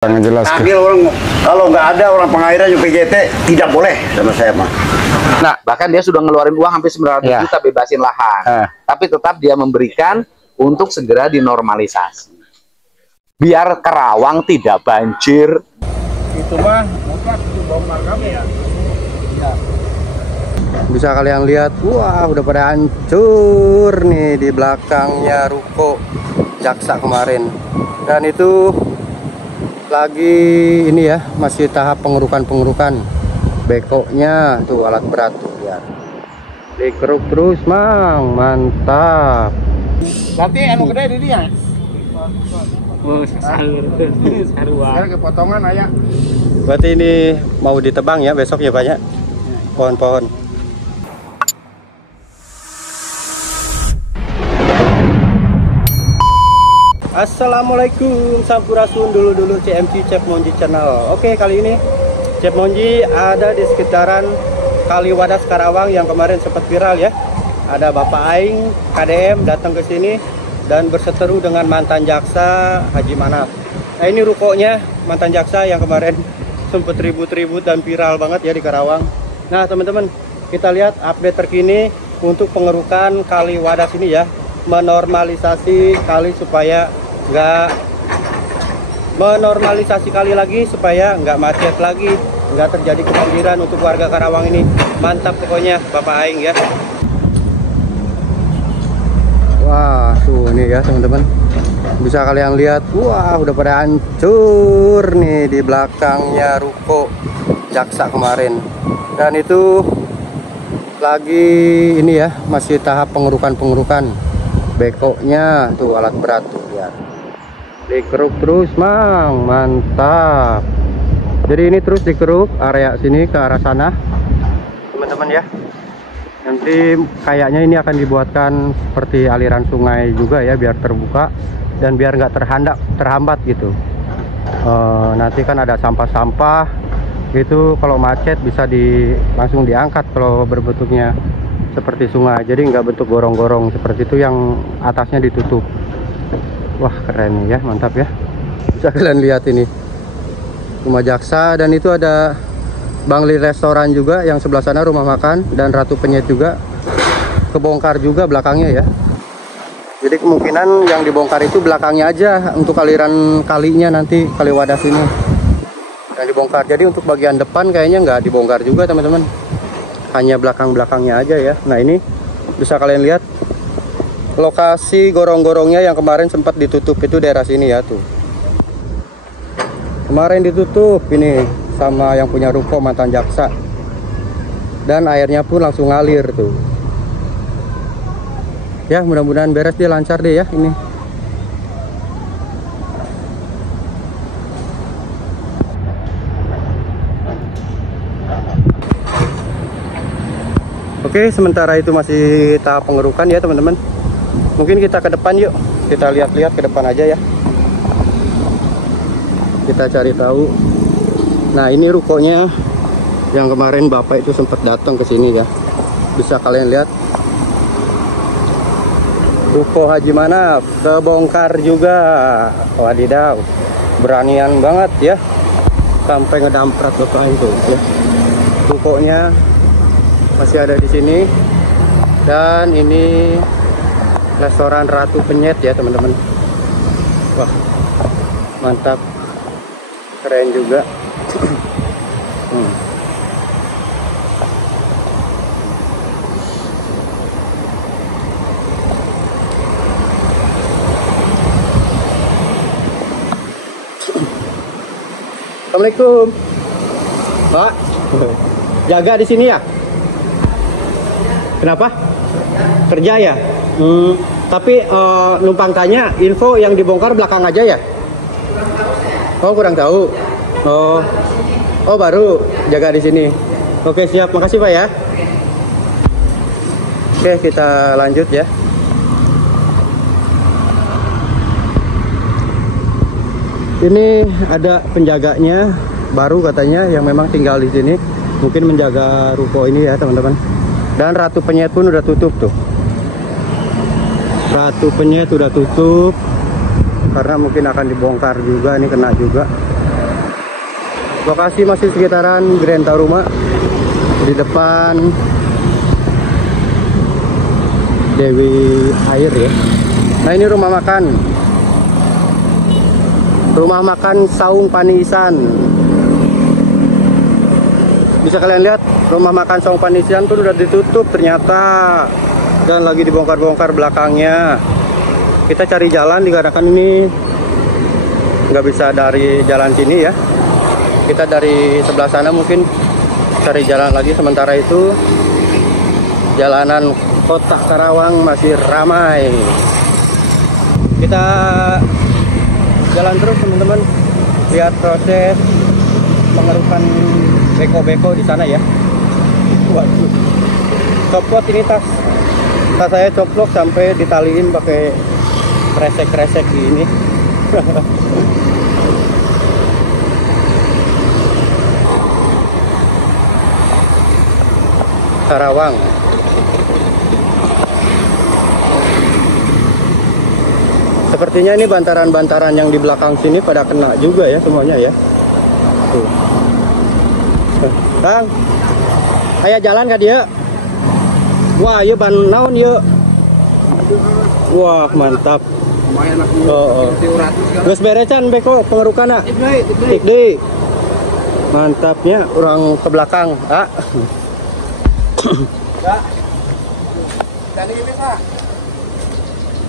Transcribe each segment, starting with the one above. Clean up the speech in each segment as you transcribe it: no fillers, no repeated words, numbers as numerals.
Ngejelaskan. Ambil orang, kalau nggak ada orang pengairan PJT tidak boleh sama saya mah. Nah, bahkan dia sudah ngeluarin uang hampir 900 Ya. juta bebasin lahan. Tapi tetap dia memberikan untuk segera dinormalisasi. Biar Karawang tidak banjir. Itu mah bukan itu bongkar kami ya. Bisa kalian lihat, wah udah pada hancur nih di belakangnya ruko Jaksa kemarin. Dan itu lagi ini ya, masih tahap pengerukan bekoknya tuh, alat berat tuh ya. Dikeruk terus mang, mantap. Berarti anu gede di dia. Sekarang kepotongan ayah. Berarti ini mau ditebang ya besok ya banyak pohon-pohon. Assalamualaikum, sampurasun dulu CMC Chef Monji Channel. Oke, kali ini Chef Monji ada di sekitaran Kali Wadas Karawang yang kemarin sempat viral ya. Ada Bapak Aing KDM datang ke sini dan berseteru dengan mantan jaksa Haji Manaf. Nah, ini rukonya mantan jaksa yang kemarin sempat ribut-ribut dan viral banget ya di Karawang. Nah, teman-teman, kita lihat update terkini untuk pengerukan Kali Wadas ini ya. Menormalisasi kali supaya kali lagi supaya nggak macet lagi, nggak terjadi kebanjiran untuk warga Karawang ini. Mantap pokoknya Bapak Aing ya. Wah tuh nih ya teman-teman, bisa kalian lihat, wah udah pada hancur nih di belakangnya ruko Jaksa kemarin. Dan itu lagi ini ya, masih tahap pengerukan bekoknya tuh, alat berat tuh ya. Dikeruk terus mang, mantap. Jadi ini terus dikeruk area sini ke arah sana teman-teman ya. Nanti kayaknya ini akan dibuatkan seperti aliran sungai juga ya, biar terbuka dan biar nggak terhambat gitu. Nanti kan ada sampah-sampah itu, kalau macet bisa langsung diangkat kalau berbentuknya seperti sungai, jadi nggak bentuk gorong-gorong seperti itu, yang atasnya ditutup. Wah keren ya, mantap ya. Bisa kalian lihat ini rumah jaksa, dan itu ada Bangli restoran juga, yang sebelah sana rumah makan, dan Ratu Penyet juga kebongkar juga belakangnya ya. Jadi kemungkinan yang dibongkar itu belakangnya aja, untuk aliran kalinya nanti, Kali Wadas ini yang dibongkar. Jadi untuk bagian depan kayaknya nggak dibongkar juga teman-teman, hanya belakang-belakangnya aja ya. Nah ini bisa kalian lihat lokasi gorong-gorongnya yang kemarin sempat ditutup, itu daerah sini ya tuh. Kemarin ditutup ini sama yang punya ruko mantan jaksa, dan airnya pun langsung ngalir tuh. Ya mudah-mudahan beres dia, lancar deh ya ini. Oke, sementara itu masih tahap pengerukan ya teman-teman. Mungkin kita ke depan yuk, kita lihat-lihat ke depan aja ya. Kita cari tahu. Nah ini rukonya yang kemarin Bapak itu sempat datang ke sini ya. Bisa kalian lihat. Ruko Haji Manaf kebongkar juga. Wadidaw, beranian banget ya. Sampai ngedamprat Bapak itu ya. Rukonya masih ada di sini, dan ini restoran Ratu Penyet ya teman-teman. Wah mantap, keren juga. Assalamualaikum Pak, jaga di sini ya. Kenapa? Kerja ya? Tapi numpang tanya, info yang dibongkar belakang aja ya? Oh kurang tahu. Oh baru jaga di sini. Oke siap, makasih Pak ya. Oke kita lanjut ya. Ini ada penjaganya baru katanya, yang memang tinggal di sini, mungkin menjaga ruko ini ya teman-teman. Dan Ratu Penyet pun udah tutup tuh. Ratu Penyet udah tutup karena mungkin akan dibongkar juga, ini kena juga. Lokasi masih sekitaran Grand Taruma. Di depan Dewi Air ya. Nah ini rumah makan. Rumah makan Saung Panisan. Bisa kalian lihat rumah makan Saung Panisan tuh udah ditutup ternyata. Dan lagi dibongkar-bongkar belakangnya. Kita cari jalan dikarenakan ini nggak bisa dari jalan sini ya. Kita dari sebelah sana mungkin cari jalan lagi. Sementara itu jalanan kota Karawang masih ramai. Kita jalan terus teman-teman, lihat proses pengerukan beko-beko di sana ya. Waduh, copot ini tas saya coplok sampai ditaliin pakai kresek-kresek gini. Karawang. Sepertinya ini bantaran-bantaran yang di belakang sini pada kena juga ya semuanya ya. Tuh. Kang, ayah jalan kah dia? Wah, iya ban naon ya. Wah, mantap. Oh. Geus berecan beko pengerukana. Tikdi. Mantapnya orang ke belakang, ah.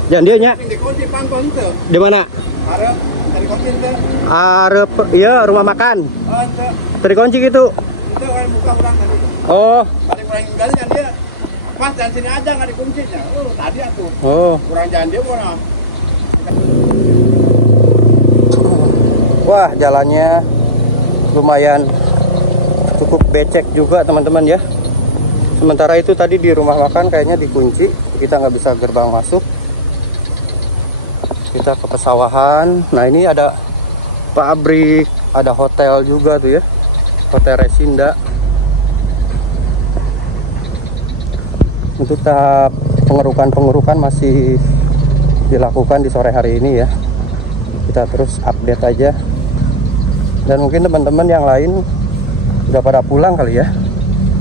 Jangan dia nya. Di mana? Arep, iya rumah makan. Tadi kunci gitu. Oh. Pas dan sini aja nggak dikuncinya. Oh, tadi aku. Oh. Kurang jalan dia mana? Wah, jalannya lumayan cukup becek juga teman-teman ya. Sementara itu tadi di rumah makan kayaknya dikunci, kita nggak bisa gerbang masuk. Kita ke pesawahan. Nah ini ada pabrik, ada hotel juga tuh ya, Hotel Resinda. Untuk tahap pengerukan masih dilakukan di sore hari ini ya. Kita terus update aja. Dan mungkin teman-teman yang lain udah pada pulang kali ya,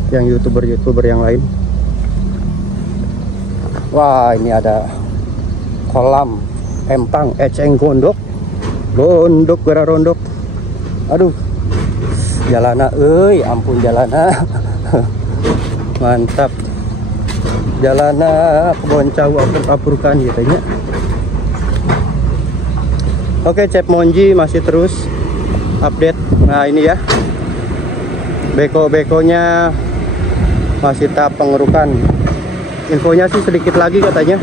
yang youtuber yang lain. Wah, ini ada kolam empang eceng gondok gara rondok. Aduh, jalana euy, ampun jalana. Mantap, jalana keboncau apur-apurkan gitu ya. Oke, Cep Monji masih terus update. Nah ini ya, beko-bekonya masih tahap pengerukan. Infonya sih sedikit lagi katanya,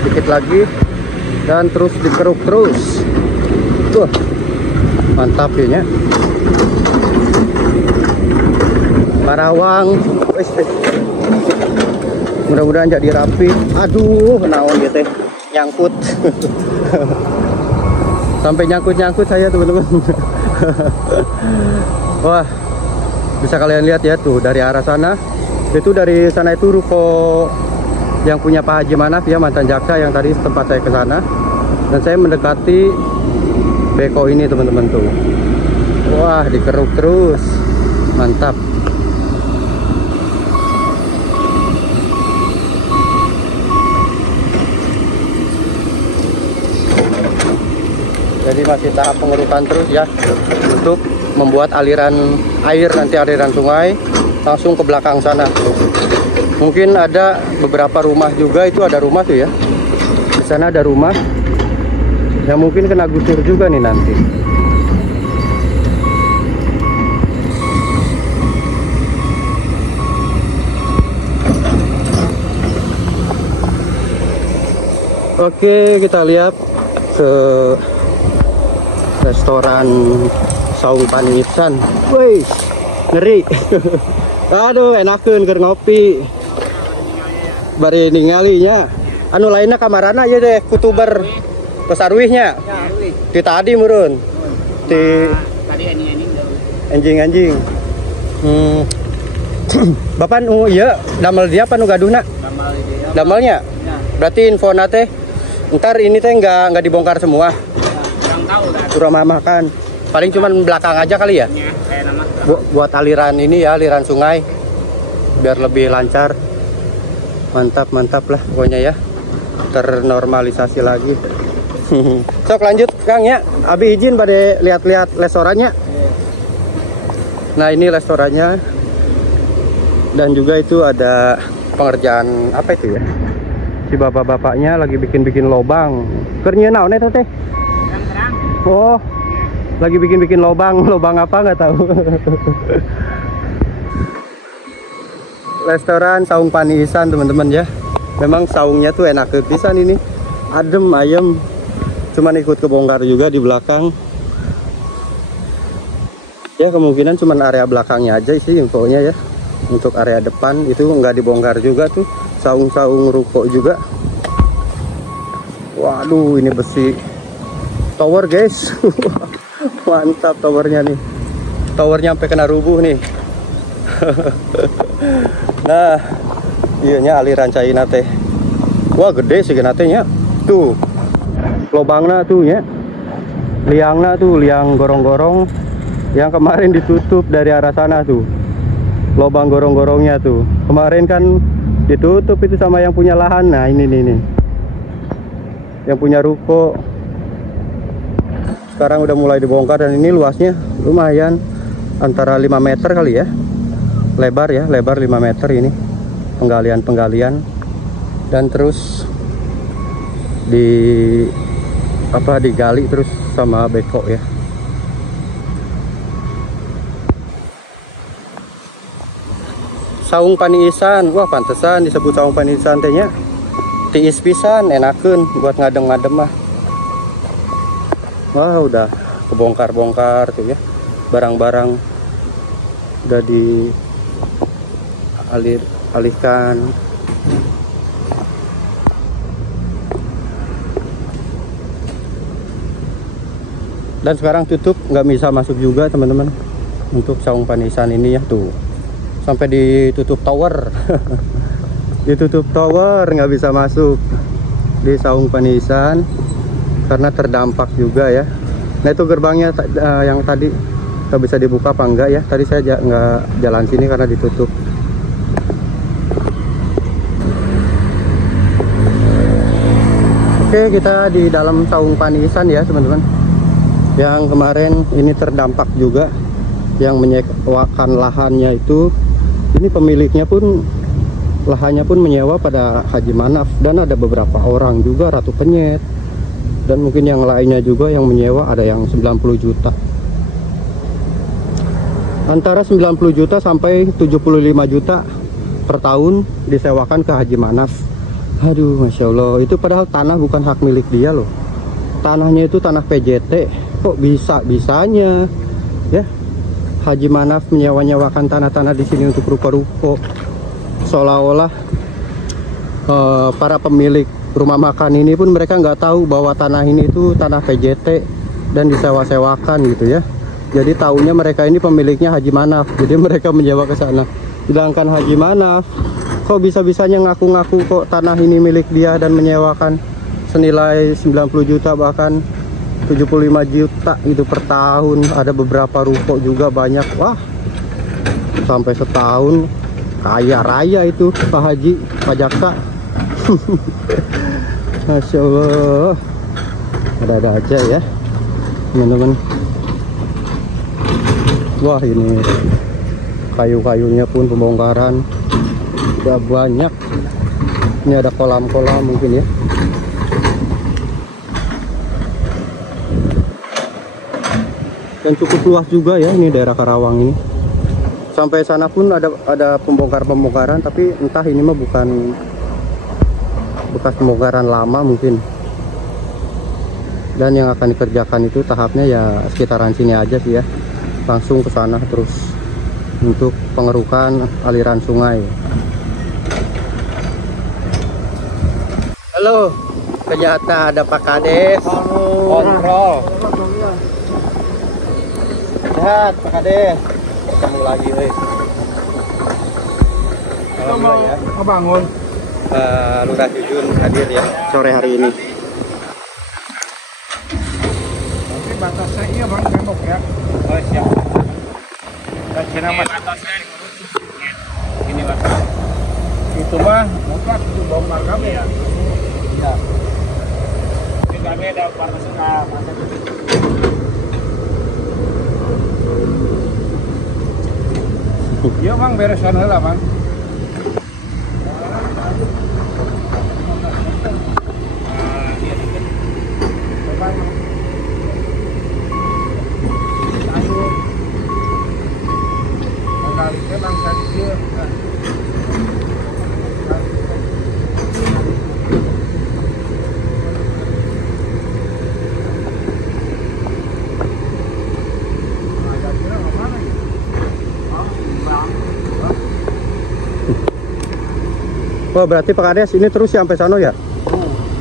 sedikit lagi dan terus dikeruk terus. Tuh mantap ya. Karawang, mudah-mudahan jadi rapi. Aduh, naon gitu nyangkut. Sampai nyangkut saya teman-teman. Wah, bisa kalian lihat ya tuh dari arah sana. Itu dari sana itu ruko yang punya Pak Haji Manaf ya, mantan jaksa yang tadi tempat saya ke sana. Dan saya mendekati beko ini teman-teman tuh. Wah, dikeruk terus. Mantap. Jadi masih tahap pengerukan terus ya, untuk membuat aliran air, nanti aliran sungai langsung ke belakang sana. Mungkin ada beberapa rumah juga, itu ada rumah tuh ya. Di sana ada rumah yang mungkin kena gusur juga nih nanti. Oke, kita lihat ke restoran Saung Panisan. Wih, ngeri. Aduh, enakeun keur ngopi. Bari ningalinya. Anu lainnya kamarana aja deh, kutuber pesarwihnya. Di tadi murun. Di anjing-anjing. Bapak nu iya damel dia apa nu gaduna? Damelnya. Berarti info nate ntar ini teh nggak dibongkar semua. Yang Rumah makan. Paling cuman belakang aja kali ya. Buat aliran ini ya, aliran sungai. Biar lebih lancar. Mantap lah pokoknya ya. Ternormalisasi lagi. Sok lanjut Kang ya. Abi izin pada lihat-lihat restorannya. Nah, ini restorannya. Dan juga itu ada pengerjaan apa itu ya? Si bapak-bapaknya lagi bikin lobang. Kernya naon eta teh? Oh, lagi bikin lobang apa nggak tahu. Restoran Saung Paniisan teman-teman ya. Memang saungnya tuh enak pisan ini. Adem ayem. Cuman ikut kebongkar juga di belakang. Ya kemungkinan cuman area belakangnya aja sih infonya ya. Untuk area depan itu nggak dibongkar juga tuh. Saung-saung ruko juga. Waduh, ini besi tower guys. Mantap towernya nih. Towernya sampai kena rubuh nih. Nah, iya aliran China teh. Wah, gede sih genatenya. Tuh. Lobangnya tuh ya. Liangnya tuh, liang gorong-gorong yang kemarin ditutup dari arah sana tuh. Lobang gorong-gorongnya tuh. Kemarin kan ditutup itu sama yang punya lahan. Nah, ini nih. Yang punya ruko. Sekarang udah mulai dibongkar dan ini luasnya lumayan. Antara 5 meter kali ya. Lebar ya, lebar 5 meter ini. Penggalian. Dan terus digali terus sama beko ya. Saung Paniisan, wah pantesan disebut Saung Paniisan tehnya. Tiis pisan, enakeun buat ngadem-ngadem mah. Wah, udah kebongkar-bongkar tuh ya. Barang-barang udah dialihkan. Dan sekarang tutup, nggak bisa masuk juga teman-teman. Untuk Saung Paniisan ini ya tuh. Sampai ditutup tower. Ditutup tower, nggak bisa masuk di Saung Paniisan karena terdampak juga ya. Nah, itu gerbangnya yang tadi nggak bisa dibuka apa enggak ya. Tadi saya nggak jalan sini karena ditutup. Oke, kita di dalam Saung Paniisan ya teman-teman. Yang kemarin ini terdampak juga, yang menyewakan lahannya itu, ini pemiliknya pun lahannya pun menyewa pada Haji Manaf, dan ada beberapa orang juga, Ratu Penyet, dan mungkin yang lainnya juga yang menyewa, ada yang 90 juta, antara 90 juta sampai 75 juta per tahun disewakan ke Haji Manaf. Aduh, Masya Allah, itu padahal tanah bukan hak milik dia loh, tanahnya itu tanah PJT. Kok bisa-bisanya ya Haji Manaf menyewa-nyewakan tanah-tanah di sini untuk ruko-ruko, seolah-olah para pemilik rumah makan ini pun mereka nggak tahu bahwa tanah ini itu tanah PJT dan disewa-sewakan gitu ya. Jadi taunya mereka ini pemiliknya Haji Manaf, jadi mereka menyewa ke sana. Sedangkan Haji Manaf kok bisa-bisanya ngaku-ngaku kok tanah ini milik dia dan menyewakan senilai 90 juta bahkan 75 juta itu per tahun. Ada beberapa ruko juga banyak. Wah, sampai setahun kaya raya itu Pak Haji, Pak Jaksa. Masya Allah, ada-ada aja ya teman-teman. Wah, ini kayu-kayunya pun pembongkaran udah banyak. Ini ada kolam-kolam mungkin ya. Dan cukup luas juga ya ini daerah Karawang ini. Sampai sana pun ada pembongkaran, tapi entah ini mah bukan bekas pembongkaran lama mungkin. Dan yang akan dikerjakan itu tahapnya ya sekitaran sini aja sih ya. Langsung ke sana terus untuk pengerukan aliran sungai. Halo, ternyata ada Pak Kades. Kontrol. Sehat Pak Kades, ketemu lagi Alhamdulillah ya. Ngebangun. Lurah Jujun hadir ya sore hari ini. tembok ya. Oh siap. Dan cina mas. Ini mas. Itu mah mutlak itu bongkar kami ya. Iya. Ini kami ada warna suka. Iya mang beresan heula mang. Wah, berarti Pak Kades ini terus sampai sana ya?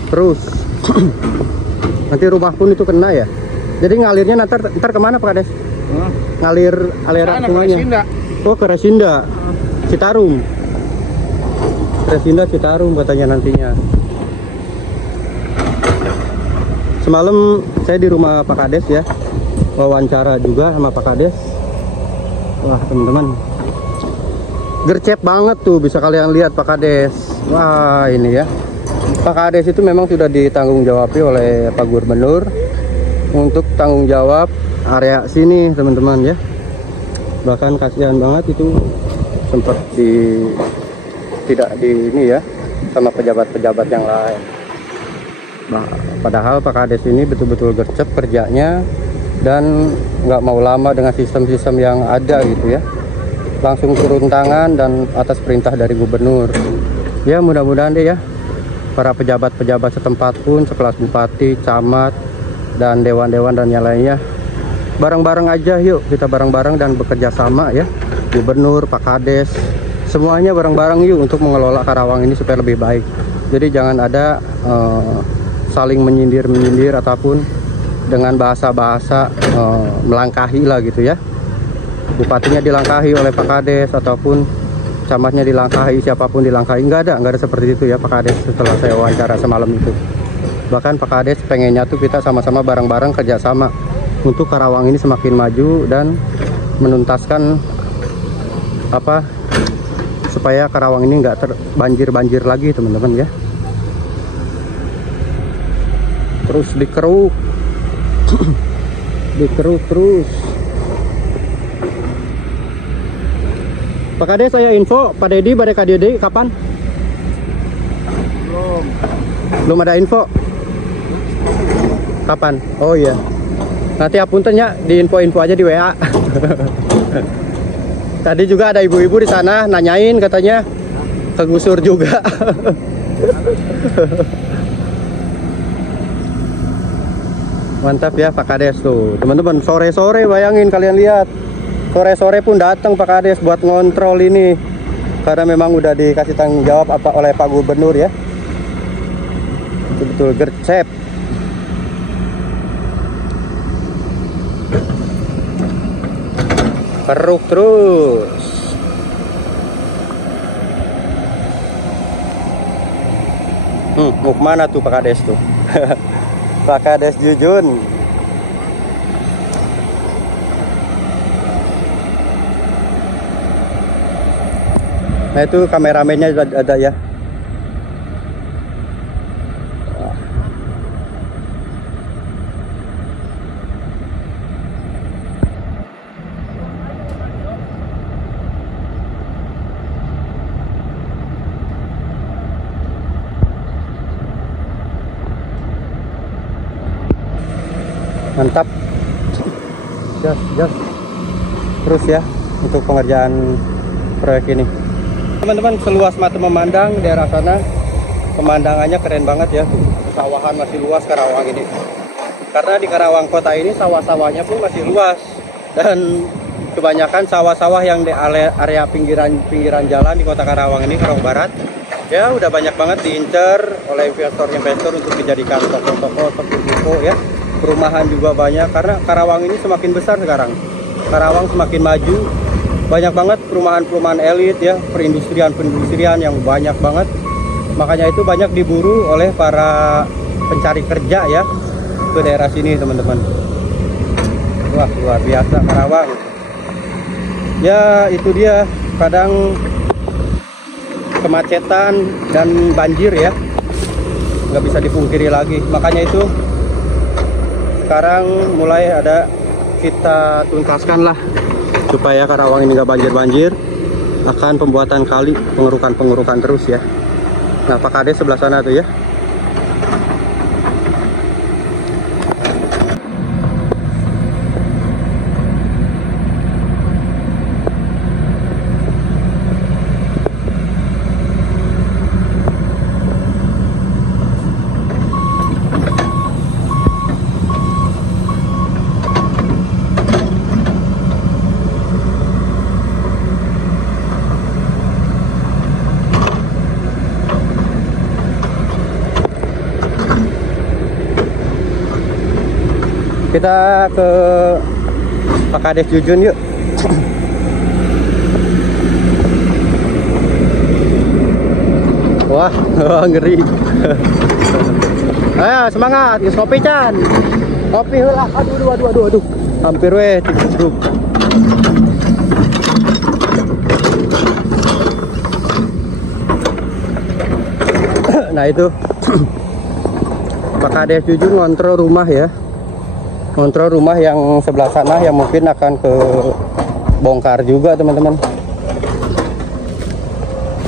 Terus. Nanti rumah pun itu kena ya? Jadi ngalirnya ntar kemana Pak Kades? Ngalir aliran sungainya? Oh, ke Resinda. Citarum. Resinda Citarum katanya nantinya. Semalam saya di rumah Pak Kades ya. Wawancara juga sama Pak Kades. Wah, teman-teman. Gercep banget tuh, bisa kalian lihat Pak Kades. Wah, ini ya. Pak Kades itu memang sudah ditanggung jawabi oleh Pak Gubernur untuk tanggung jawab area sini, teman-teman ya. Bahkan kasihan banget itu sempat tidak di ini ya sama pejabat-pejabat yang lain. Nah, padahal Pak Kades ini betul-betul gercep kerjanya dan nggak mau lama dengan sistem-sistem yang ada gitu ya. Langsung turun tangan dan atas perintah dari gubernur. Ya, mudah-mudahan deh ya para pejabat-pejabat setempat pun sekelas bupati, camat, dan dewan-dewan dan yang lainnya bareng-bareng aja, yuk kita bareng-bareng dan bekerja sama ya. Gubernur, Pak Kades, semuanya bareng-bareng yuk untuk mengelola Karawang ini supaya lebih baik. Jadi jangan ada saling menyindir-menyindir ataupun dengan bahasa-bahasa melangkahi lah gitu ya. Bupatinya dilangkahi oleh Pak Kades ataupun camatnya dilangkahi, siapapun dilangkahi. Nggak ada seperti itu ya Pak Kades setelah saya wawancara semalam itu. Bahkan Pak Kades pengennya tuh kita sama-sama bareng-bareng kerjasama untuk Karawang ini semakin maju dan menuntaskan apa supaya Karawang ini nggak terbanjir-banjir lagi teman-teman ya. Terus dikeruk dikeruk terus. Pak Kades, saya info Pak Dedi, Pak Dedi kapan? Belum ada info. Kapan? Oh iya. Nanti apunten ya, di info-info aja di WA. Tadi juga ada ibu-ibu di sana nanyain katanya kegusur juga. Mantap ya Pak Kades tuh. Teman-teman, sore-sore bayangin kalian lihat. Sore-sore pun datang Pak Kades buat ngontrol ini. Karena memang udah dikasih tanggung jawab oleh Pak Gubernur ya. Betul-betul gercep. Keruk terus. Mau kemana tuh Pak Kades tuh? Pak Kades Jujun. Nah itu kameramennya ada ya. Mantap. Jas. Terus ya untuk pengerjaan proyek ini. Teman-teman, seluas mata memandang daerah sana, pemandangannya keren banget ya. Sawahan masih luas Karawang ini. Karena di Karawang kota ini sawah-sawahnya pun masih luas dan kebanyakan sawah-sawah yang di area pinggiran jalan di kota Karawang ini, Karawang Barat, ya udah banyak banget diincar oleh investor-investor untuk dijadikan toko-toko, toko ya. Perumahan juga banyak karena Karawang ini semakin besar sekarang. Karawang semakin maju. Banyak banget perumahan-perumahan elit ya, perindustrian yang banyak banget. Makanya itu banyak diburu oleh para pencari kerja ya ke daerah sini teman-teman. Wah, luar biasa Karawang. Ya, itu dia, kadang kemacetan dan banjir ya, nggak bisa dipungkiri lagi. Makanya itu sekarang mulai ada kita tuntaskan lah supaya Karawang ini nggak banjir-banjir, akan pembuatan kali, pengerukan terus ya. Nah, Pak Kades sebelah sana tuh ya. Kita ke Pak Kades Jujun yuk. Wah, ngeri. Ayo semangat, geus kopi Chan. Kopi heula. Aduh. Hampir we ditubruk. Nah itu Pak Kades Jujun ngontrol rumah ya. Kontrol rumah yang sebelah sana yang mungkin akan ke bongkar juga teman-teman.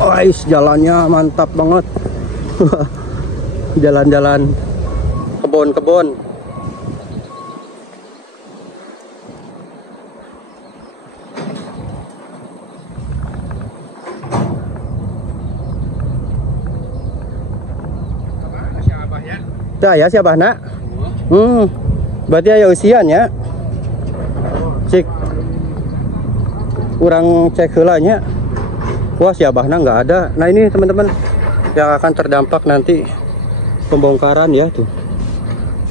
Wais, jalannya mantap banget. Jalan-jalan kebun-kebun. Ya siapa nak? Berarti ayo usian ya. Cek kurang cek helanya. Wah, si Abahna nggak ada. Nah ini teman-teman yang akan terdampak nanti pembongkaran ya tuh.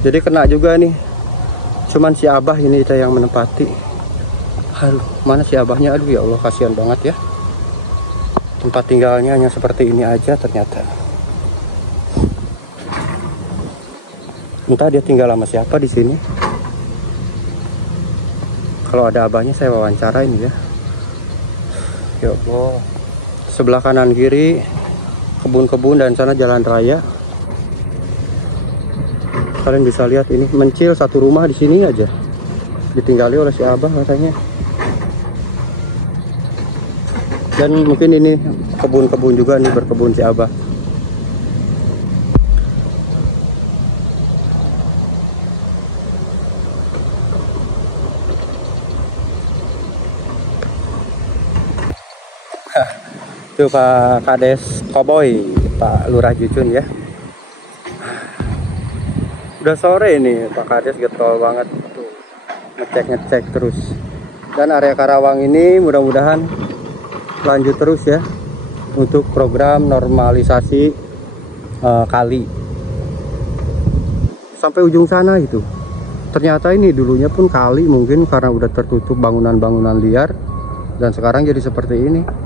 Jadi kena juga nih. Cuman si Abah ini kita yang menempati. Aduh, mana si Abahnya? Aduh ya Allah, kasihan banget ya. Tempat tinggalnya hanya seperti ini aja ternyata. Entah dia tinggal sama siapa di sini. Kalau ada Abahnya saya wawancarain ya. Ya Allah. Sebelah kanan kiri kebun-kebun dan sana jalan raya. Kalian bisa lihat ini mencil satu rumah di sini aja. Ditinggali oleh si Abah katanya. Dan mungkin ini kebun-kebun juga nih, berkebun si Abah. Itu Pak Kades Koboy, Pak Lurah Jujun ya. Udah sore ini Pak Kades getol banget tuh, ngecek terus. Dan area Karawang ini mudah-mudahan lanjut terus ya untuk program normalisasi kali sampai ujung sana itu. Ternyata ini dulunya pun kali, mungkin karena udah tertutup bangunan-bangunan liar dan sekarang jadi seperti ini.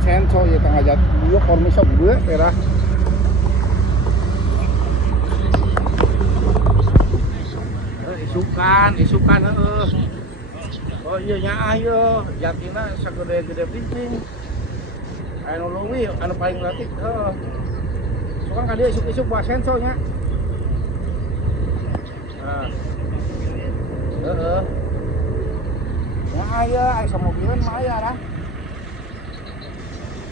Sensor ya tengah jat dulu kormi sok gue perah. Isukan oh iya nya ayo jatina sagede-gede pinting anu leuwih anu paling letik sukan ka dia isuk-isuk bawa sensornya. Nah nya ayo asa mobilan mah aya lah.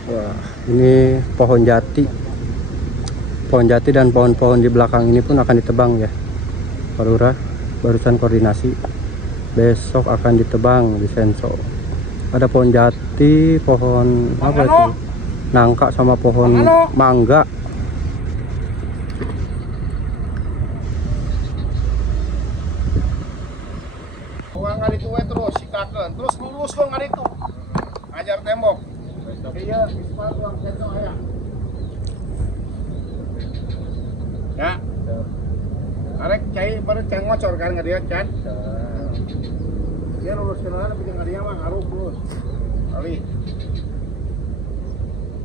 Wah, ini pohon jati dan pohon-pohon di belakang ini pun akan ditebang ya. Pak Lurah barusan koordinasi besok akan ditebang di Senso. Ada pohon jati, pohon apa itu? Nangka sama pohon mangga. Ngan itu terus sikakeun, terus lurus kok ngan itu. Ajar tembok. Iya, ispat uang Senso aya. Ya. Arek cai pada cai ngocor kan ngadieu can. Dia lurus ke mana bikin ngadieu mah ngaruh lurus. Kali.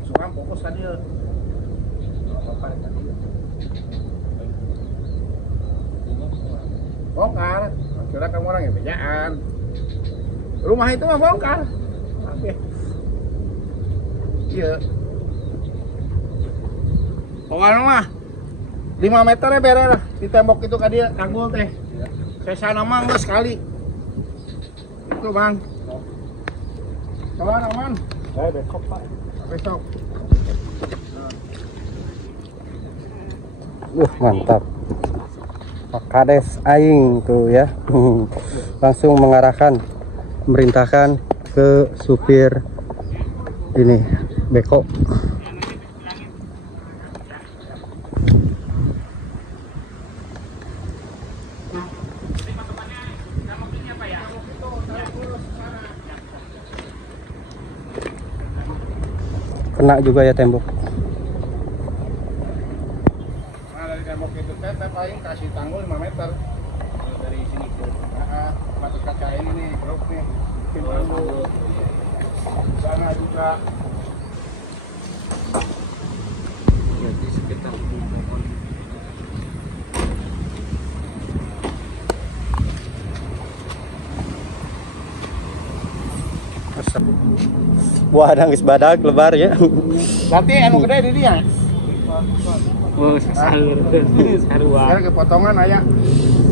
Suka fokus ka dieu. Apa tadi? Bongkar. Kira kamu orang yang bejaan. Rumah itu mah bongkar. Oke. Iya. Pokoknya mah 5 meter ya beres lah di tembok itu ka dia tanggul teh. Saya sana mah enggak sekali. Itu Bang. Kawan aman. Besok Pak. Besok. Mantap. Pak Kades aing tuh ya. Langsung mengarahkan, memerintahkan ke supir ini beko. Kena juga ya tembok. Nah dari tembok itu saya paling kasih tanggul 5 meter dari sini ke batas kaca ini nih, grok nih, tim tanggul. Sana juga. Jadi sekitar pohon. Wah, nangis badak lebar ya. Berarti anu gede di dia. Oh, sarua. Ke potongan aya.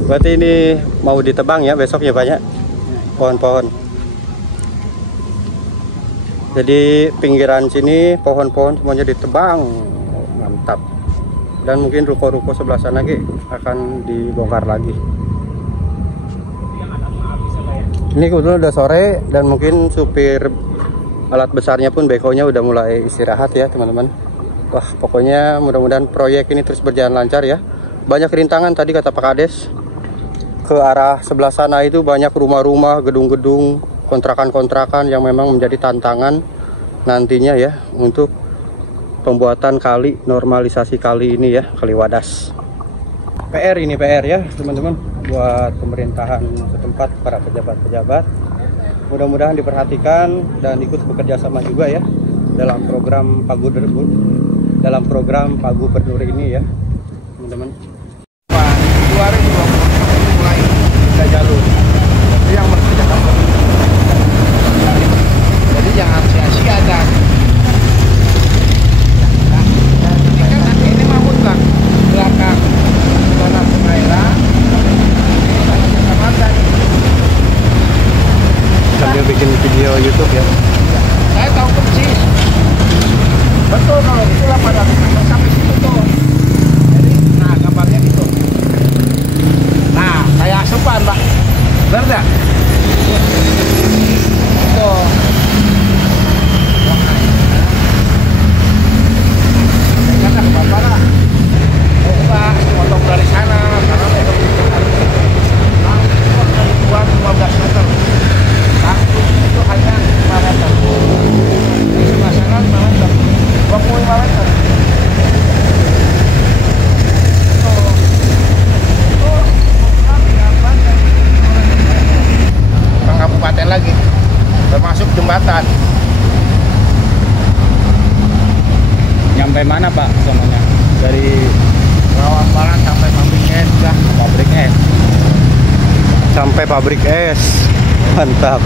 Berarti ini mau ditebang ya besok ya banyak pohon-pohon. Jadi pinggiran sini pohon-pohon semuanya ditebang. Mantap. Dan mungkin ruko-ruko sebelah sana akan dibongkar lagi. Ini kebetulan udah sore dan mungkin supir alat besarnya pun bekonya udah mulai istirahat ya teman-teman. Wah pokoknya mudah-mudahan proyek ini terus berjalan lancar ya. Banyak rintangan tadi kata Pak Kades. Ke arah sebelah sana itu banyak rumah-rumah, gedung-gedung, kontrakan-kontrakan yang memang menjadi tantangan nantinya ya untuk pembuatan kali, normalisasi kali ini ya, Kali Wadas. PR ini PR ya teman-teman buat pemerintahan setempat, para pejabat-pejabat. Mudah-mudahan diperhatikan dan ikut bekerja sama juga ya dalam program Pak Gubernur, dalam program Pak Gubernur ini ya teman-teman. 2020 mulai ada jalur. Jadi yang bekerja sama. Jadi jangan sia-sia dan. Nah, ini mah mutlak belakang zona Sumaira. Sambil bikin video YouTube ya. Saya tahu persis. Betul kalau itulah pada sampai situ tuh. Jadi, nah gambarnya gitu. Nah, kayak asupan, Pak. Benar nggak? Tuh. Kan ke Bapak lah. Oh, Pak, potong dari sana karena potong dari 15 meter. Itu hanya 5 meter. Di sebelah sana 5 meter. 25 meter. Kabupaten lagi, termasuk jembatan. Nyampe mana Pak sononya? Dari Rawang Barat sampai pabrik es dah. pabrik es. Sampai pabrik es. Mantap.